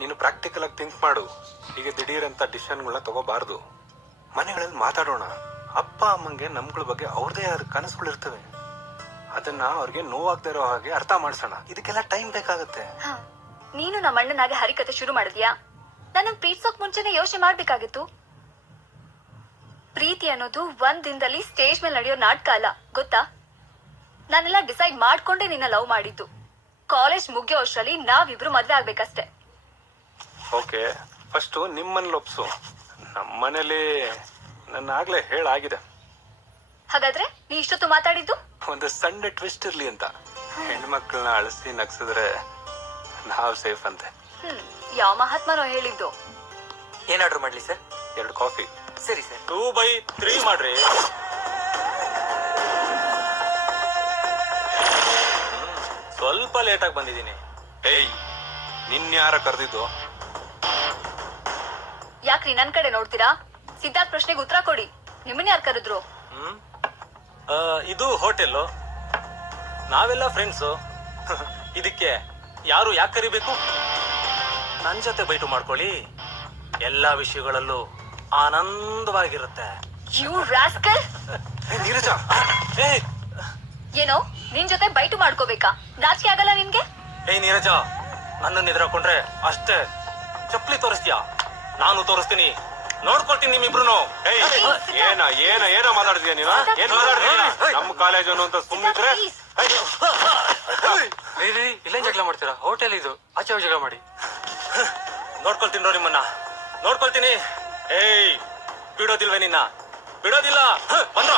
ನೀನು ಪ್ರಾಕ್ಟಿಕಲ್ ಆಗಿ ಥಿಂಕ್ ಮಾಡು. ಈಗ ದಿಢೀರಂತ ಡಿಸಿಷನ್ಗಳನ್ನ ತಗೋಬಾರ್ದು. ಮನೆಗಳಲ್ಲಿ ಮಾತಾಡೋಣ. ಅಪ್ಪ ಅಮ್ಮಂಗೆ ನಮ್ಗಳ ಬಗ್ಗೆ ಅವ್ರದೇ ಆದ ಕನಸುಗಳಿರ್ತವೆ. ಅದನ್ನ ಅವ್ರಿಗೆ ನೋವಾಗದೇ ಇರೋ ಹಾಗೆ ಅರ್ಥ ಮಾಡಿಸೋಣ. ಇದಕ್ಕೆಲ್ಲ ಟೈಮ್ ಬೇಕಾಗುತ್ತೆ. ನೀನು ನಮ್ಮ ಅಣ್ಣನಾಗೆ ಹರಿಕತೆ ಶುರು ಮಾಡಿದ್ಯಾ? ನನ್ನ ಪ್ರೀತಿಸೋಕ್ ಮುಂಚೆನೆ ಯೋಚನೆ ಮಾಡ್ಬೇಕಾಗಿತ್ತು. ಪ್ರೀತಿ ಅನ್ನೋದು ಒಂದ್ ದಿನದಲ್ಲಿ ಸ್ಟೇಜ್ ಮೇಲೆ ನಡೆಯೋ ನಾಟಕ ಅಲ್ಲ, ಗೊತ್ತಾ? ನಾನೆಲ್ಲ ಡಿಸೈಡ್ ಮಾಡ್ಕೊಂಡೆ ನಿನ್ನ ಲವ್ ಮಾಡಿದ್ದು. ಕಾಲೇಜ್ ಮುಗಿಯೋ ಅಷ್ಟರಲ್ಲಿ ನಾವಿಬ್ರು ಮದ್ವೆ ಆಗ್ಬೇಕಷ್ಟೇ. ಓಕೆ, ಫಸ್ಟ್ ನಿಮ್ಮನೇಲಿ ಒಪ್ಸು. ನಮ್ಮನೇಲಿ ನನ್ನ ಆಗ್ಲೇ ಹೇಳಾಗಿದೆ. ಹಾಗಾದ್ರೆ ನೀ ಇಷ್ಟೊತ್ತು ಮಾತಾಡಿದ್ದು ಒಂದು ಸಣ್ಣ ಟ್ವಿಸ್ಟ್ ಇರ್ಲಿ ಅಂತ. ಹೆಣ್ಮಕ್ಳನ್ನ ಅಳಿಸಿ ನಗ್ಸಿದ್ರೆ ನಾವು ಸೇಫ್ ಅಂತೆ. ಯಾವ ಮಹಾತ್ಮನೋ ಹೇಳಿದ್ದು. ಏನ್ ಆರ್ಡರ್ ಮಾಡ್ಲಿ ಸರ್? 2 ಕಾಫಿ. ಸರಿ ಸರ್. 2/3 ಮಾಡ್ರಿ. ಸ್ವಲ್ಪ ಲೇಟ್ ಆಗಿ ಬಂದಿದ್ದೀನಿ. ಏಯ್, ನಿನ್ಯಾರ ಕರೆದಿದ್ದು? ಯಾಕ್ರಿ ನನ್ ಕಡೆ ನೋಡ್ತೀರಾ? ಸಿದ್ಧಾರ್ಥ್ ಪ್ರಶ್ನೆಗೆ ಉತ್ತರ ಕೊಡಿ. ನಿಮ್ಮನ್ನ ಯಾರು ಕರೆದ್ರು? ಇದು ಹೋಟೆಲ್, ನಾವೆಲ್ಲ ಫ್ರೆಂಡ್ಸು. ಇದಕ್ಕೆ ಯಾರು ಯಾಕೆ ಕರಿಬೇಕು? ನನ್ ಜೊತೆ ಬೈಟು ಮಾಡ್ಕೊಳ್ಳಿ, ಎಲ್ಲಾ ವಿಷಯಗಳಲ್ಲೂ ಆನಂದವಾಗಿರುತ್ತೆ. You rascal! ನೀರಜ, ಏನೋ ನಿನ್ ಜೊತೆ ಬೈಟು ಮಾಡ್ಕೋಬೇಕಾ? ನಾಚಿಕೆ ಆಗಲ್ಲ ನಿನ್ಗೆ? ಏಯ್ ನೀರಜ, ನನ್ನನ್ನು ಎದುರಾಕೊಂಡ್ರೆ ಅಷ್ಟೇ ಚಪ್ಪಲಿ ತೋರಿಸ್ತೀಯಾ? ನಾನು ತೋರಿಸ್ತೀನಿ, ನೋಡ್ಕೊಳ್ತೀನಿ ನಿಮ್ಮಿಬ್ರು. ಏನ ಏನ ಏನ ಮಾತಾಡ್ತೀಯ ನೀನು? ಏನ್ ಮಾತಾಡ್ತೀಯ? ನಮ್ಮ ಕಾಲೇಜ್ ಅನ್ನುವಂತ ಸುಮ್ಮನಿದ್ರೆ ಇಲ್ಲೇನ್ ಜಗಳ ಮಾಡ್ತೀರಾ? ಹೋಟೆಲ್ ಇದು, ಆಚೆ ಹೋಗಿ ಜಗಳ ಮಾಡಿ. ನೋಡ್ಕೊಳ್ತೀನಿ ನೋಡಿ ನಿಮ್ಮನ್ನ, ನೋಡ್ಕೊಳ್ತೀನಿ. ಏಯ್, ಬಿಡೋದಿಲ್ವೇ ನಿನ್ನ? ಬಿಡೋದಿಲ್ಲ. ಬಂದ್ರ